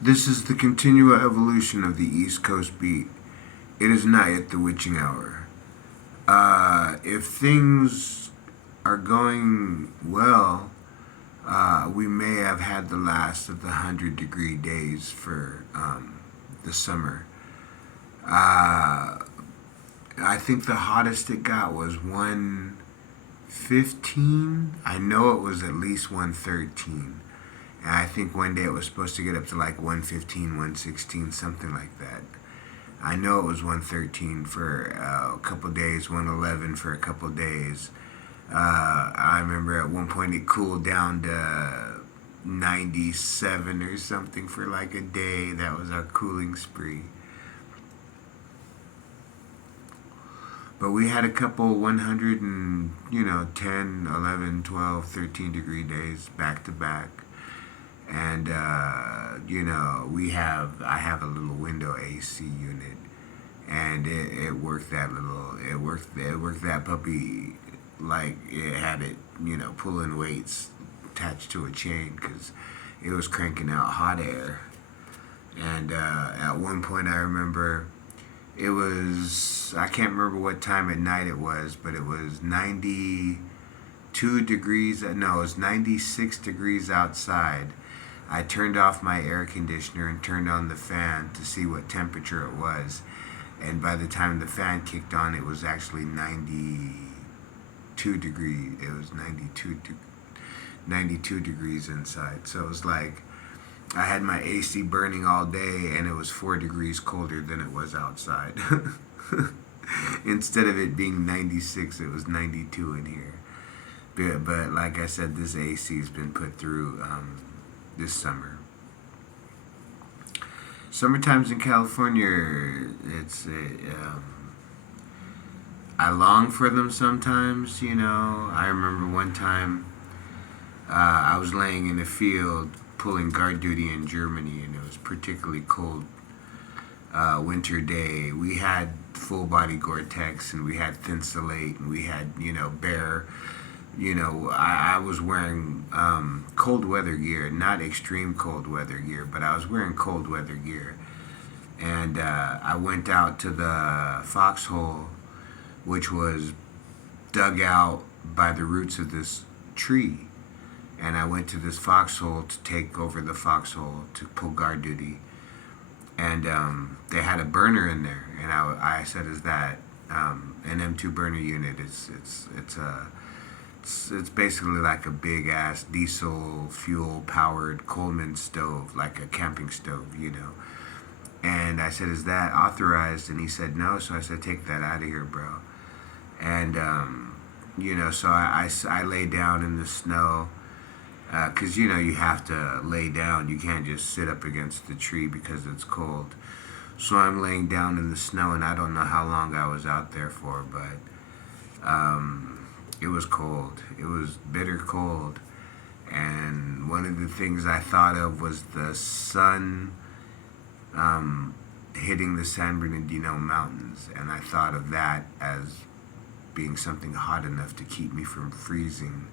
This is the continual evolution of the East Coast beat. It is not yet the witching hour. If things are going well, we may have had the last of the 100-degree days for the summer. Uh, I think the hottest it got was 115. I know it was at least 113. And I think one day it was supposed to get up to like 115, 116, something like that. I know it was 113 for a couple days, 111 for a couple days. I remember at one point it cooled down to 97 or something for like a day. That was our cooling spree. But we had a couple 100 and, 10, 11, 12, 13-degree days back to back. And, I have a little window AC unit. And it worked it worked that puppy like it had it, pulling weights attached to a chain because it was cranking out hot air. And at one point, I remember it was, I can't remember what time at night it was, but it was 92 degrees. No, it was 96 degrees outside. I turned off my air conditioner and turned on the fan to see what temperature it was. And by the time the fan kicked on, it was actually 92 degrees. It was 92 degrees inside. So it was like I had my AC burning all day and it was 4 degrees colder than it was outside. Instead of it being 96, it was 92 in here. But like I said, this AC has been put through this summer. Summertimes in California, I long for them sometimes. I remember one time I was laying in the field pulling guard duty in Germany, and it was particularly cold winter day. We had full body Gore-Tex, and we had Thinsulate, and we had bare. I was wearing cold weather gear, not extreme cold weather gear, but I was wearing cold weather gear. And I went out to the foxhole, which was dug out by the roots of this tree. And I went to this foxhole to take over the foxhole to pull guard duty. And they had a burner in there. And I said, is that an M2 burner unit? It's basically like a big ass diesel fuel powered Coleman stove, like a camping stove. And I said, is that authorized? And he said, no. So I said, take that out of here, bro. And, so I lay down in the snow. Because, you have to lay down. You can't just sit up against the tree because it's cold. So I'm laying down in the snow, and I don't know how long I was out there for, but it was cold. It was bitter cold. And one of the things I thought of was the sun hitting the San Bernardino Mountains. And I thought of that as being something hot enough to keep me from freezing,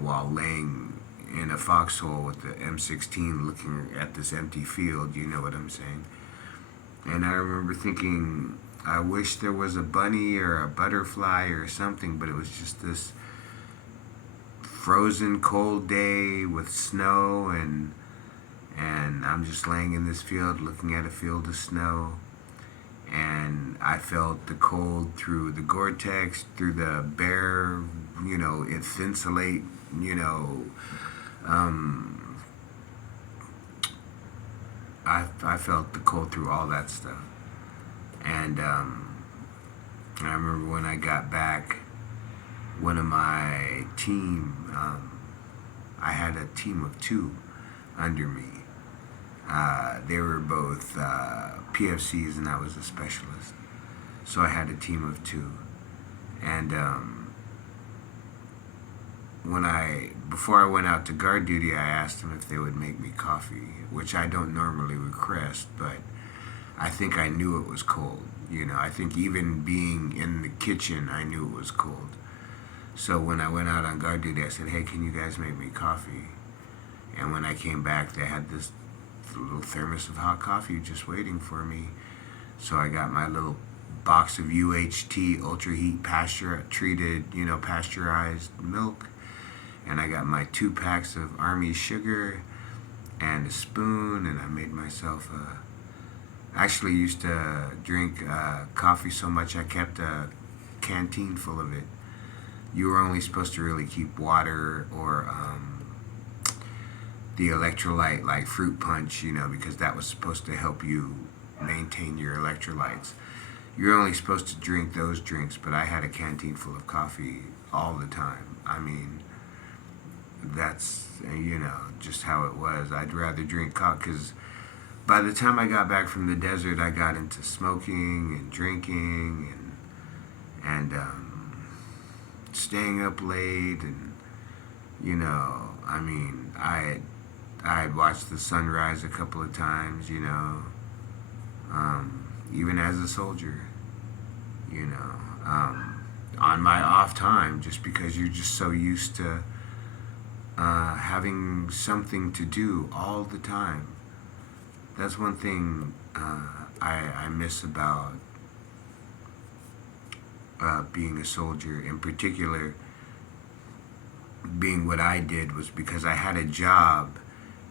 while laying in a foxhole with the M16 looking at this empty field, you know what I'm saying? And I remember thinking, I wish there was a bunny or a butterfly or something, but it was just this frozen cold day with snow, and I'm just laying in this field looking at a field of snow, and I felt the cold through the Gore-Tex, through the bare, it Thinsulate, I felt the cold through all that stuff. And I remember when I got back, one of my team, I had a team of two under me. They were both PFCs and I was a specialist. So I had a team of two. And before I went out to guard duty, I asked them if they would make me coffee, which I don't normally request, but I think I knew it was cold. I think even being in the kitchen, I knew it was cold. So when I went out on guard duty, I said, hey, can you guys make me coffee? And when I came back, they had this little thermos of hot coffee just waiting for me. So I got my little box of UHT, ultra heat pasture treated, pasteurized milk, and I got my 2 packs of Army sugar and a spoon, and I made myself a. I actually used to drink coffee so much I kept a canteen full of it. You were only supposed to really keep water or the electrolyte like fruit punch, because that was supposed to help you maintain your electrolytes. You're only supposed to drink those drinks, but I had a canteen full of coffee all the time. I mean, that's, just how it was. I'd rather drink coffee because by the time I got back from the desert, I got into smoking and drinking and staying up late, and I mean, I had watched the sunrise a couple of times, even as a soldier, you know, on my off time, just because you're just so used to having something to do all the time. That's one thing I miss about being a soldier, in particular, being what I did, was because I had a job,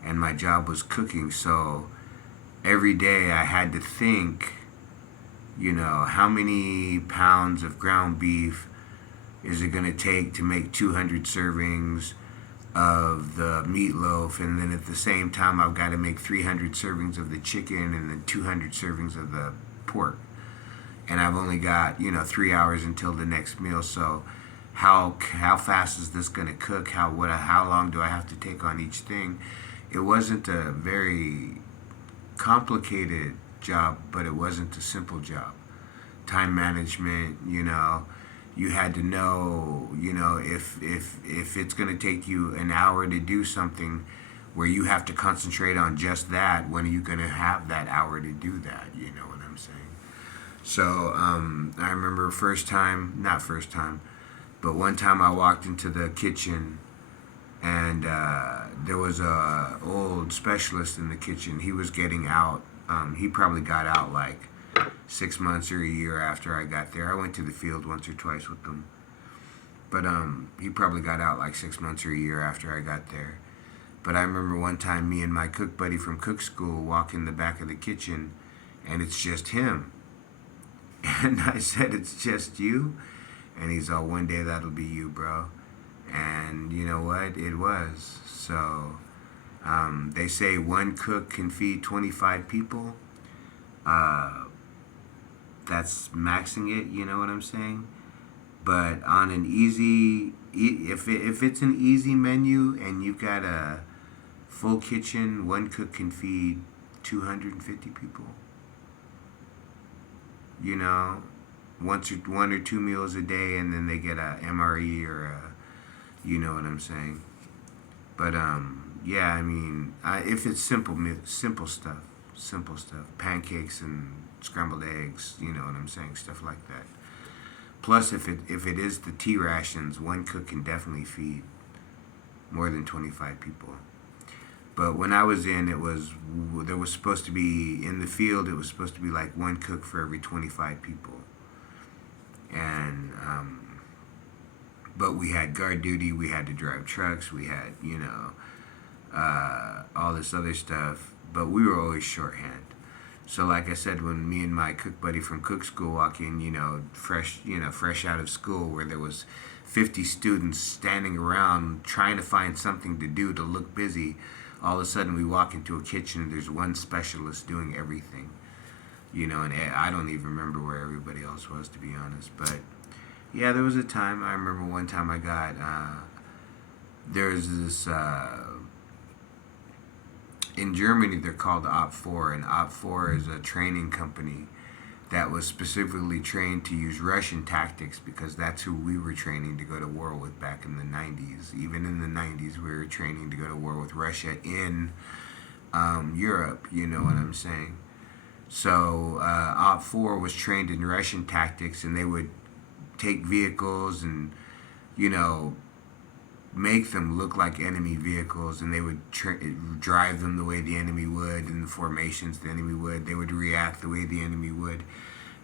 and my job was cooking. So every day I had to think, how many pounds of ground beef is it going to take to make 200 servings of the meatloaf, and then at the same time I've got to make 300 servings of the chicken and then 200 servings of the pork. And I've only got, 3 hours until the next meal. So how fast is this going to cook? How long do I have to take on each thing? It wasn't a very complicated job, but it wasn't a simple job. Time management, you had to know, if it's going to take you an hour to do something where you have to concentrate on just that, when are you going to have that hour to do that? You know what I'm saying? So I remember not first time, but one time I walked into the kitchen, and there was a old specialist in the kitchen. He was getting out. He probably got out like 6 months or a year after I got there. I went to the field once or twice with them, but he probably got out like 6 months or a year after I got there. But I remember one time, me and my cook buddy from cook school walk in the back of the kitchen, and it's just him. And I said, "It's just you?" And he's all, "One day that'll be you, bro." And you know what? It was. So they say one cook can feed 25 people. That's maxing it, you know what I'm saying? But on an easy, if it's an easy menu and you've got a full kitchen, one cook can feed 250 people. One or two meals a day, and then they get a MRE or you know what I'm saying? But yeah, I mean, if it's simple stuff, pancakes and scrambled eggs, you know what I'm saying, stuff like that. Plus, if it is the tea rations, one cook can definitely feed more than 25 people. But when I was in, there was supposed to be, in the field, it was supposed to be like one cook for every 25 people. And but we had guard duty, we had to drive trucks, we had, all this other stuff, but we were always shorthand. So like I said, when me and my cook buddy from cook school walk in, fresh out of school, where there was 50 students standing around trying to find something to do to look busy, all of a sudden we walk into a kitchen and there's one specialist doing everything. And I don't even remember where everybody else was, to be honest. But yeah, there was a time, I remember one time I got, there's this, in Germany they're called OPT4, and OPT4 is a training company that was specifically trained to use Russian tactics, because that's who we were training to go to war with back in the 90s. Even in the 90s, we were training to go to war with Russia in Europe, you know what I'm saying? So OPT4 was trained in Russian tactics, and they would take vehicles and, make them look like enemy vehicles, and they would drive them the way the enemy would, in the formations the enemy would. They would react the way the enemy would,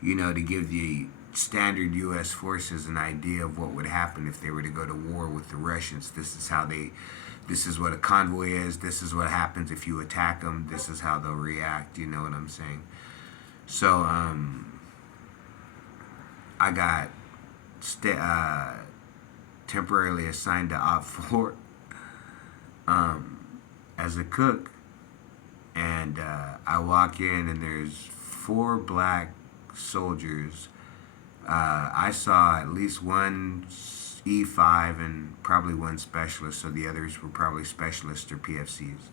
to give the standard U.S. forces an idea of what would happen if they were to go to war with the Russians. This is what a convoy is. This is what happens if you attack them. This is how they'll react. You know what I'm saying? So, I got temporarily assigned to Op 4 as a cook, and I walk in and there's 4 black soldiers. I saw at least one E5 and probably one specialist, so the others were probably specialists or PFCs.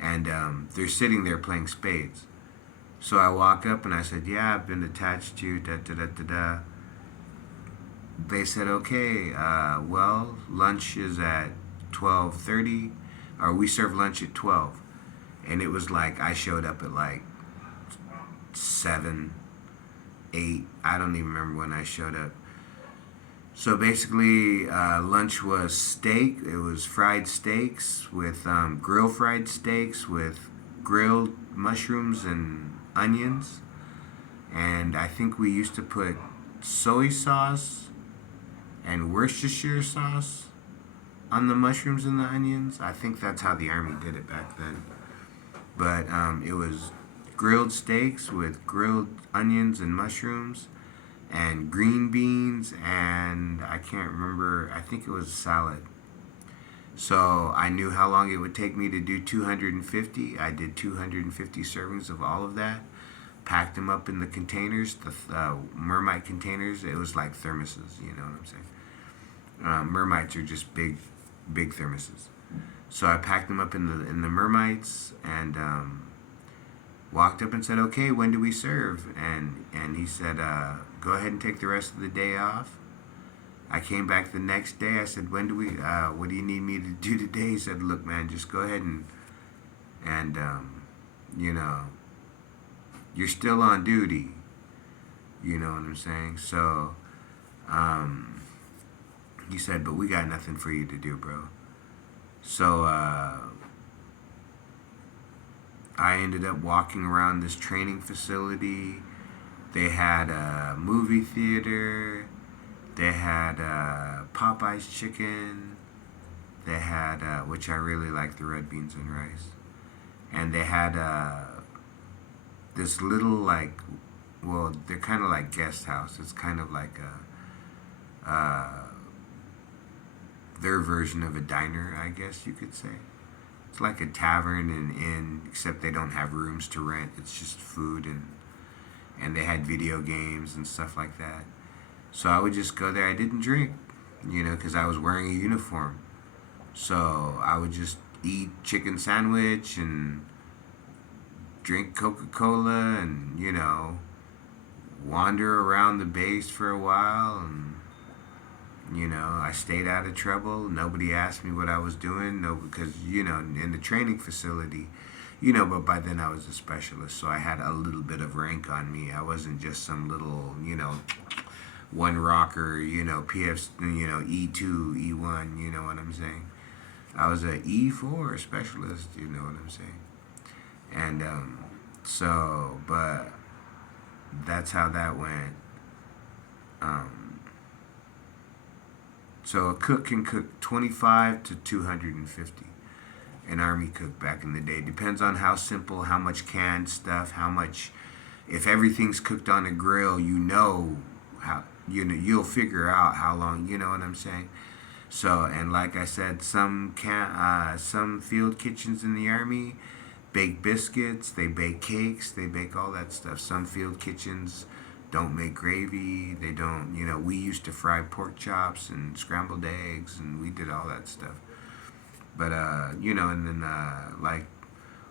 And they're sitting there playing spades. So I walk up and I said, "Yeah, I've been attached to you, da da da da da." They said, "Okay, well, lunch is at 12:30, or we serve lunch at 12." And it was like I showed up at like 7, 8. I don't even remember when I showed up. So basically, lunch was steak. It was fried steaks with grill fried steaks with grilled mushrooms and onions. And I think we used to put soy sauce and Worcestershire sauce on the mushrooms and the onions. I think that's how the Army did it back then. But it was grilled steaks with grilled onions and mushrooms and green beans, and I can't remember, I think it was salad. So I knew how long it would take me to do 250. I did 250 servings of all of that, packed them up in the containers, the Mermite containers. It was like thermoses, you know what I'm saying? Mermites are just big thermoses. So I packed them up in the Mermites, and walked up and said, "Okay, when do we serve?" And he said, "Go ahead and take the rest of the day off." I came back the next day. I said, "When do we? What do you need me to do today?" He said, "Look, man, just go ahead and you're still on duty." You know what I'm saying? So he said, "But we got nothing for you to do, bro." So I ended up walking around this training facility. They had a movie theater. They had Popeye's chicken. They had, which I really like, the red beans and rice. And they had this little, like, well, they're kind of like guest house. It's kind of like their version of a diner, I guess you could say. It's like a tavern and inn, except they don't have rooms to rent. It's just food, and they had video games and stuff like that. So I would just go there. I didn't drink, because I was wearing a uniform. So I would just eat chicken sandwich and drink Coca-Cola and, wander around the base for a while. And, I stayed out of trouble. Nobody asked me what I was doing. No, because, in the training facility, but by then I was a specialist. So I had a little bit of rank on me. I wasn't just some little, one rocker, PF, E2, E1, you know what I'm saying? I was a E4 specialist, you know what I'm saying? And but that's how that went. So a cook can cook 25 to 250. An Army cook back in the day. Depends on how simple, how much canned stuff, how much. If everything's cooked on a grill, how you'll figure out how long. You know what I'm saying? So, and like I said, some field kitchens in the Army bake biscuits, they bake cakes, they bake all that stuff. Some field kitchens don't make gravy. They don't. We used to fry pork chops and scrambled eggs, and we did all that stuff. But and then like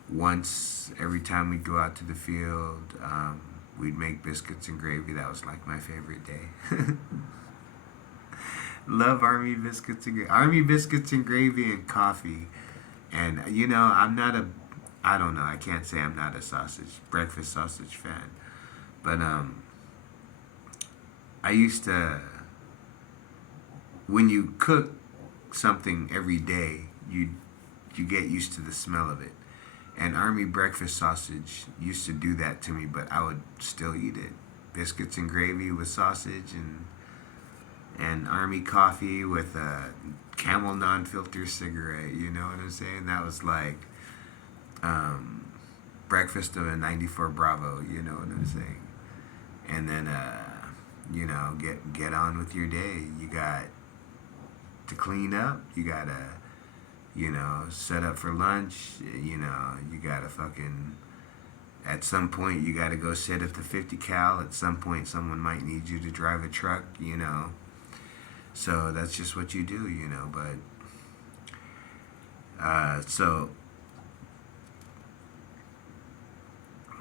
once every time we'd go out to the field, we'd make biscuits and gravy. That was like my favorite day. Love Army biscuits and gravy and coffee. And I don't know. I can't say I'm not a breakfast sausage fan. But I used to, when you cook something every day, you get used to the smell of it. And Army breakfast sausage used to do that to me, but I would still eat it. Biscuits and gravy with sausage, and Army coffee with a Camel non-filter cigarette. You know what I'm saying? That was like um, breakfast of a '94 Bravo. You know what I'm saying? And then get on with your day. You got to clean up. You gotta set up for lunch. You gotta fucking. At some point, you gotta go sit at the 50 cal. At some point, someone might need you to drive a truck. So that's just what you do. So,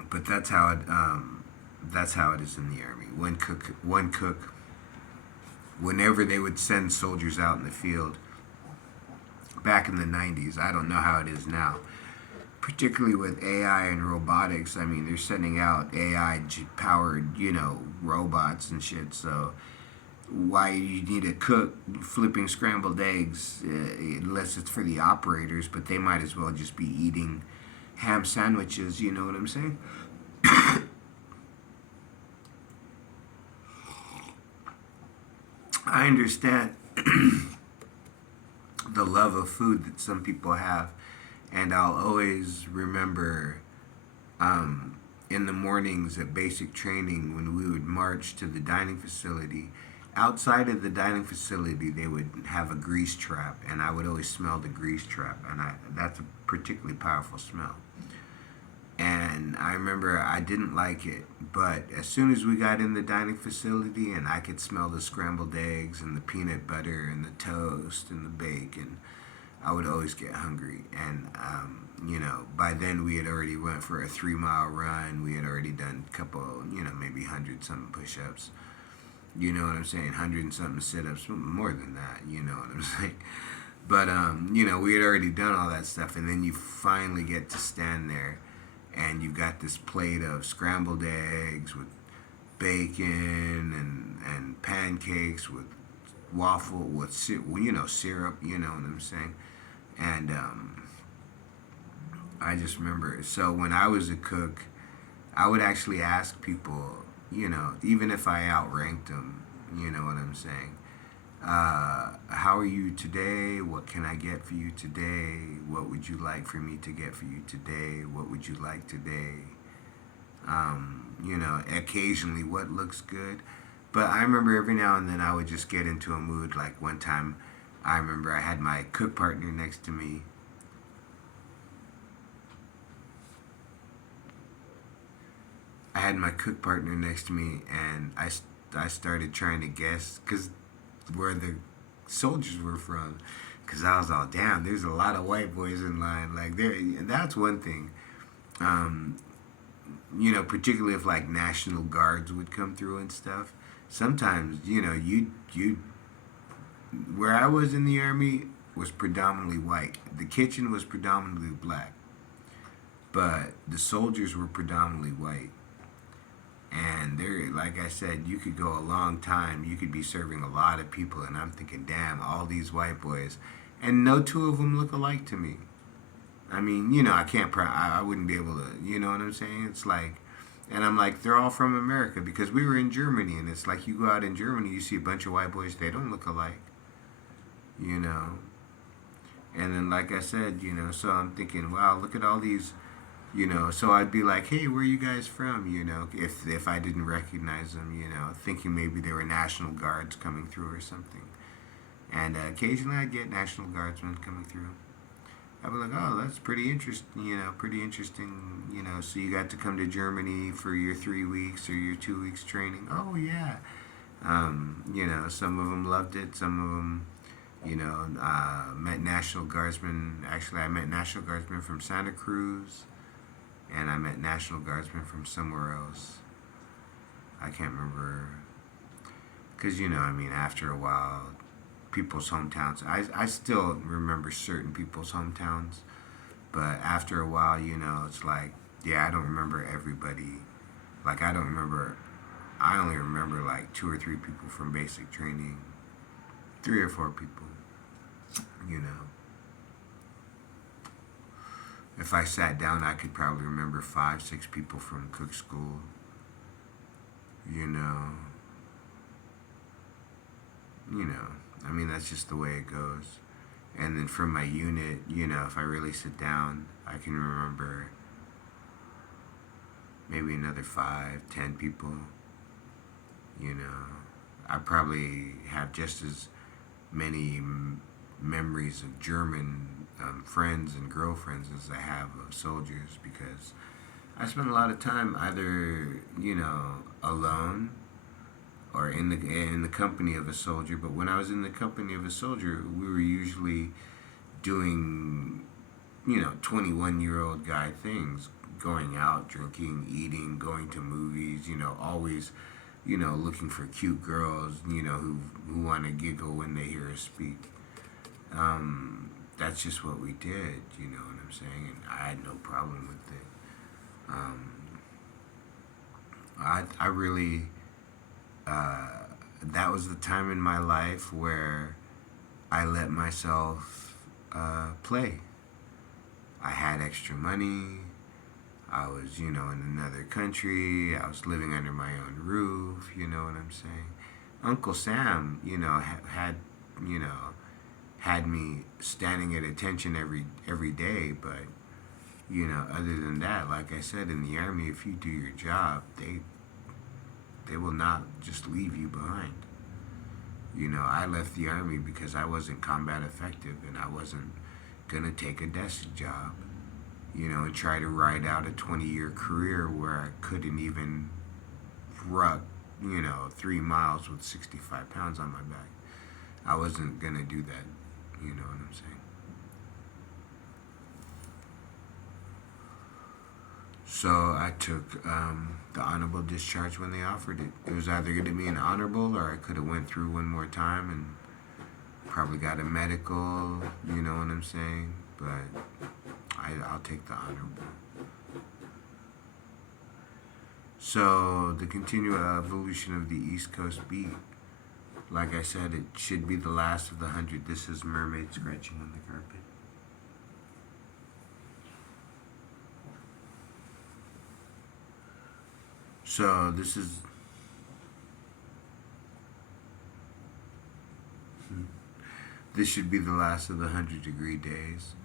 but that's how it is in the army. One cook. Whenever they would send soldiers out in the field, back in the '90s, I don't know how it is now. Particularly with AI and robotics, I mean, they're sending out AI powered, robots and shit. So why you need a cook flipping scrambled eggs, unless it's for the operators, but they might as well just be eating ham sandwiches. You know what I'm saying? I understand the love of food that some people have, and I'll always remember in the mornings at basic training when we would march to the dining facility. Outside of the dining facility, they would have a grease trap, and I would always smell the grease trap, and that's a particularly powerful smell. And I remember I didn't like it, but as soon as we got in the dining facility and I could smell the scrambled eggs and the peanut butter and the toast and the bacon, I would always get hungry. And by then we had already went for a 3 mile run. We had already done a couple, maybe 100 something push-ups. You know what I'm saying? 100 and something sit-ups, more than that. You know what I'm saying? But we had already done all that stuff, and then you finally get to stand there, and you've got this plate of scrambled eggs with bacon and pancakes with waffle with syrup. You know what I'm saying? And I just remember. So when I was a cook, I would actually ask people, even if I outranked them, you know what I'm saying? How are you today? What can I get for you today? What would you like for me to get for you today? What would you like today? Occasionally what looks good. But I remember every now and then I would just get into a mood. Like one time, I remember I had my cook partner next to me. I had my cook partner next to me, and I started trying to guess, because where the soldiers were from, because I was all, damn, there's a lot of white boys in line. Like, that's one thing. Um, Particularly if like National Guards would come through and stuff. Sometimes, you where I was in the army was predominantly white. The kitchen was predominantly black, but the soldiers were predominantly white. And there, like I said, you could go a long time. You could be serving a lot of people, and I'm thinking, damn, all these white boys, and no two of them look alike to me. I mean, I can't. I wouldn't be able to. You know what I'm saying? It's like, and I'm like, they're all from America, because we were in Germany, and it's like you go out in Germany, you see a bunch of white boys, they don't look alike. You know. And then, like I said, so I'm thinking, wow, look at all these. So I'd be like, hey, where are you guys from? If I didn't recognize them, thinking maybe they were National Guards coming through or something. And occasionally I'd get National Guardsmen coming through. I'd be like, oh, that's pretty interesting, pretty interesting, so you got to come to Germany for your 3 weeks or your 2 weeks training. Oh, yeah. Some of them loved it. Some of them, met National Guardsmen. Actually, I met National Guardsmen from Santa Cruz, and I met National Guardsmen from somewhere else. I can't remember. Because, after a while, people's hometowns, I still remember certain people's hometowns, but after a while, it's like, yeah, I don't remember everybody. Like, I only remember like 2 or 3 people from basic training, 3 or 4 people. You know, if I sat down, I could probably remember five, six people from cook school. You know, you know. I mean, that's just the way it goes. And then from my unit, if I really sit down, I can remember maybe another five, 10 people. You know, I probably have just as many memories of German friends and girlfriends as I have of soldiers because I spent a lot of time either alone or in the company of a soldier. But when I was in the company of a soldier, we were usually doing 21-year-old guy things, going out, drinking, eating, going to movies. Always looking for cute girls. Who want to giggle when they hear us speak. That's just what we did. You know what I'm saying? And I had no problem with it. Um, I really that was the time in my life where I let myself play. I had extra money. I was, in another country. I was living under my own roof. You know what I'm saying? Uncle Sam, you know, had me standing at attention every day. But other than that, like I said, in the army, if you do your job, they will not just leave you behind. I left the army because I wasn't combat effective and I wasn't gonna take a desk job. And try to ride out a 20-year career where I couldn't even run, 3 miles with 65 pounds on my back. I wasn't gonna do that. You know what I'm saying? So I took the honorable discharge when they offered it. It was either going to be an honorable or I could have went through one more time and probably got a medical. You know what I'm saying? But I'll take the honorable. So the continual evolution of the East Coast beat. Like I said, it should be the last of the 100. This is Mermaid scratching on the carpet. So this should be the last of the 100-degree days,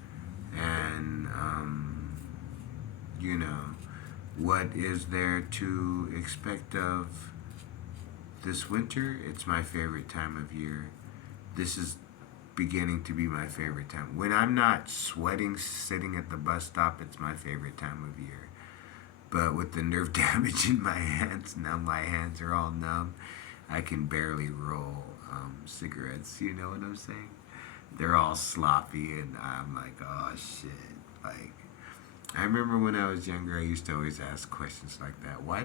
and what is there to expect of this winter? It's my favorite time of year. This is beginning to be my favorite time. When I'm not sweating sitting at the bus stop, it's my favorite time of year. But with the nerve damage in my hands, now my hands are all numb. I can barely roll cigarettes. You know what I'm saying? They're all sloppy, and I'm like, oh shit. Like, I remember when I was younger, I used to always ask questions like that. Why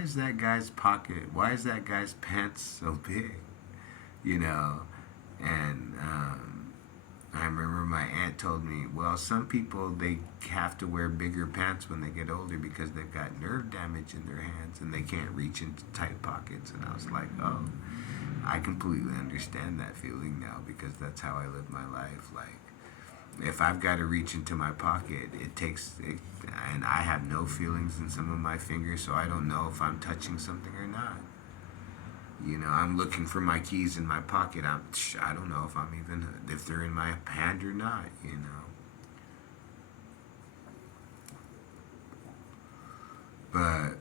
is that guy's pocket? Why is that guy's pants so big? You know, and I remember my aunt told me, well, some people, they have to wear bigger pants when they get older because they've got nerve damage in their hands and they can't reach into tight pockets. And I was like, oh, I completely understand that feeling now because that's how I live my life. Like, if I've got to reach into my pocket, and I have no feelings in some of my fingers, so I don't know if I'm touching something or not. I'm looking for my keys in my pocket. I don't know if they're in my hand or not. But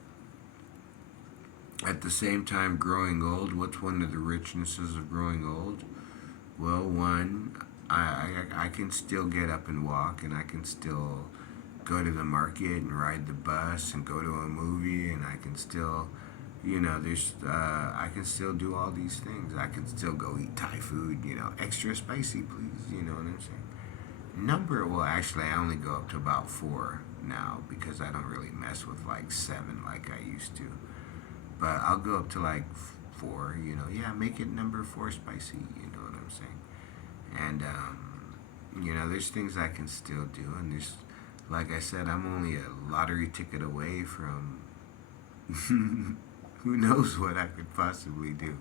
at the same time, growing old. What's one of the richnesses of growing old? Well, one, I can still get up and walk, and I can still go to the market and ride the bus and go to a movie, and I can still I can still do all these things. I can still go eat Thai food, extra spicy, please. You know what I'm saying? Well, actually, I only go up to about 4 now because I don't really mess with like 7 like I used to. But I'll go up to like 4, yeah, make it number 4 spicy, you know what I'm saying? And, there's things I can still do. And like I said, I'm only a lottery ticket away from who knows what I could possibly do.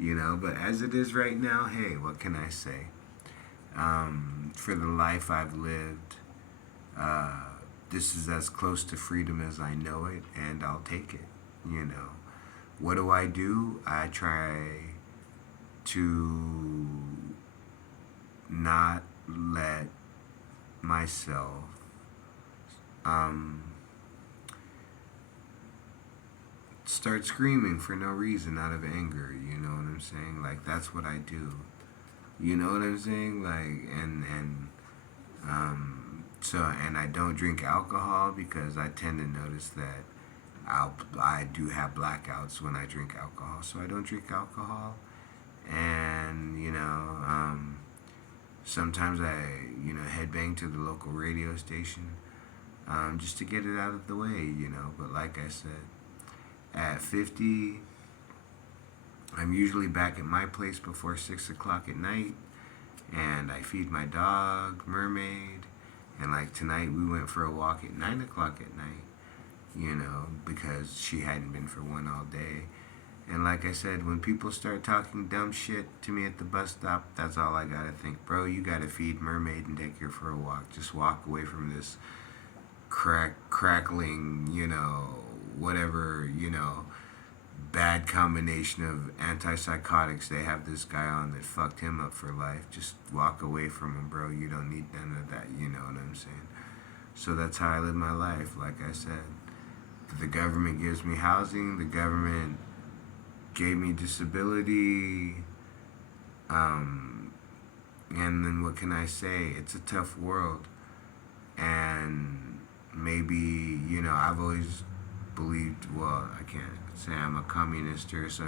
you know. But as it is right now, hey, what can I say? For the life I've lived, uh, this is as close to freedom as I know it, and I'll take it, you know. What do? I try to not let myself um, start screaming for no reason out of anger. You know what I'm saying? Like that's what I do. You know what I'm saying? Like and I don't drink alcohol because I tend to notice that I do have blackouts when I drink alcohol, so I don't drink alcohol. And sometimes I headbang to the local radio station just to get it out of the way. But like I said, at 50, I'm usually back at my place before 6 o'clock at night, and I feed my dog Mermaid. And like tonight, we went for a walk at 9 o'clock at night. Because she hadn't been for one all day. And like I said, when people start talking dumb shit to me at the bus stop, that's all I gotta think. Bro, you gotta feed Mermaid and take her for a walk. Just walk away from this crackling, whatever, bad combination of antipsychotics they have this guy on that fucked him up for life. Just walk away from him, bro. You don't need none of that, you know what I'm saying? So that's how I live my life, like I said. The government gives me housing. The government gave me disability. And then what can I say? It's a tough world. And maybe, I've always believed, well, I can't say I'm a communist or a socialist.